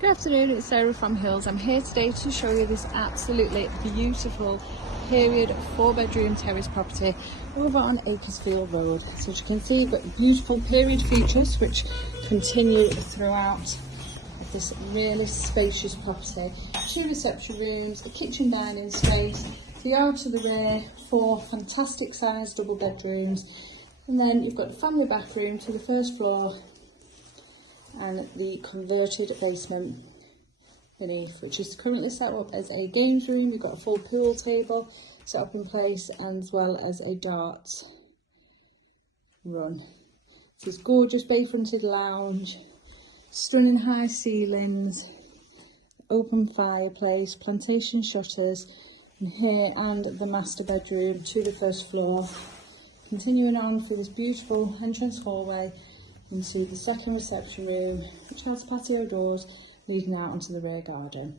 Good afternoon, it's Sarah from Hills. I'm here today to show you this absolutely beautiful period 4-bedroom terrace property over on Acresfield Road. So as you can see, you've got beautiful period features which continue throughout this really spacious property. 2 reception rooms, a kitchen dining space, the yard to the rear, 4 fantastic sized double bedrooms, and then you've got a family bathroom to the first floor and the converted basement beneath, which is currently set up as a games room. You've got a full pool table set up in place, and as well as a darts run. This gorgeous bay fronted lounge, stunning high ceilings, open fireplace, plantation shutters, and here and the master bedroom to the first floor. Continuing on through this beautiful entrance hallway into the second reception room, which has patio doors leading out onto the rear garden.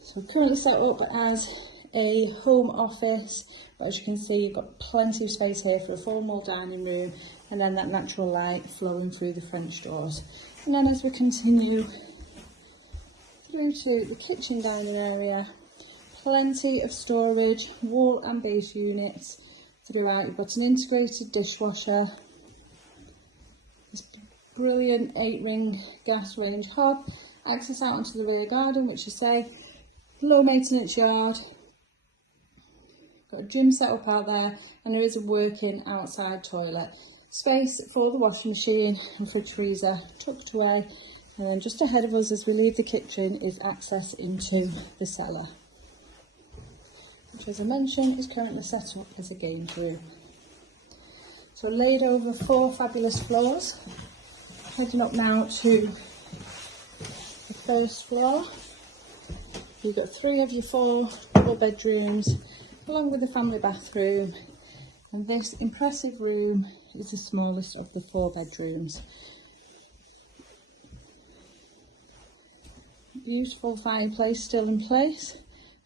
So currently set up as a home office, but as you can see, you've got plenty of space here for a formal dining room, and then that natural light flowing through the French doors. And then as we continue through to the kitchen dining area, plenty of storage, wall and base units throughout. You've got an integrated dishwasher, this brilliant 8-ring gas range hob, access out onto the rear garden, which is safe, low maintenance yard, got a gym set up out there, and there is a working outside toilet. Space for the washing machine and fridge freezer tucked away, and then just ahead of us as we leave the kitchen is access into the cellar, which, as I mentioned, is currently set up as a games room. So laid over 4 fabulous floors. Heading up now to the first floor. You've got 3 of your 4 double bedrooms, along with the family bathroom. And this impressive room is the smallest of the 4 bedrooms. Beautiful fireplace still in place,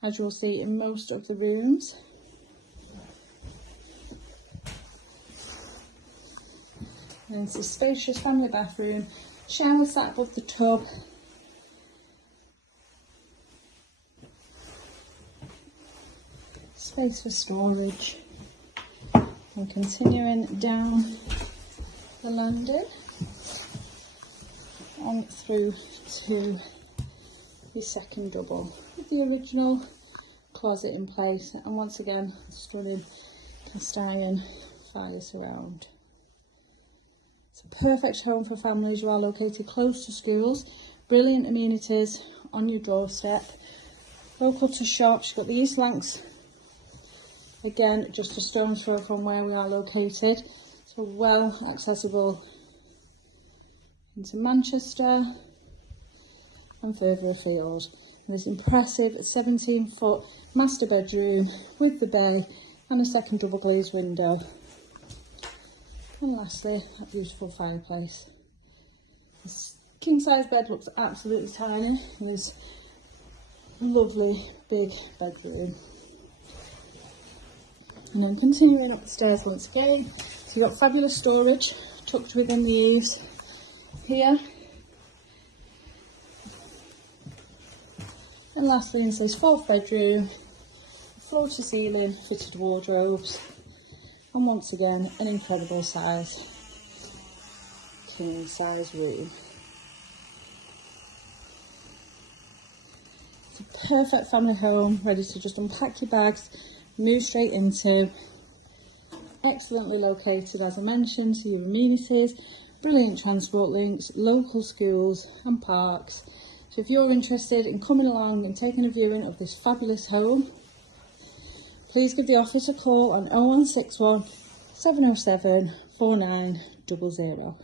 as you'll see in most of the rooms. And it's a spacious family bathroom, shower sat above the tub, space for storage, and continuing down the landing on through to the second double with the original closet in place, and once again stunning cast iron fire surround. It's a perfect home for families. You are located close to schools, brilliant amenities on your doorstep, local to shops. You've got the East Lancs, again just a stone's throw from where we are located, so well accessible into Manchester and further afield. And this impressive 17-foot master bedroom with the bay and a second double glazed window. And lastly, that beautiful fireplace. This king size bed looks absolutely tiny in this lovely big bedroom. And then continuing up the stairs once again, so you've got fabulous storage tucked within the eaves here. And lastly, into this 4th bedroom, floor to ceiling fitted wardrobes, and once again an incredible size king size room. It's a perfect family home, ready to just unpack your bags, move straight into. Excellently located, as I mentioned, to your amenities, brilliant transport links, local schools and parks. So if you're interested in coming along and taking a viewing of this fabulous home, please give the office a call on 0161 707 4900.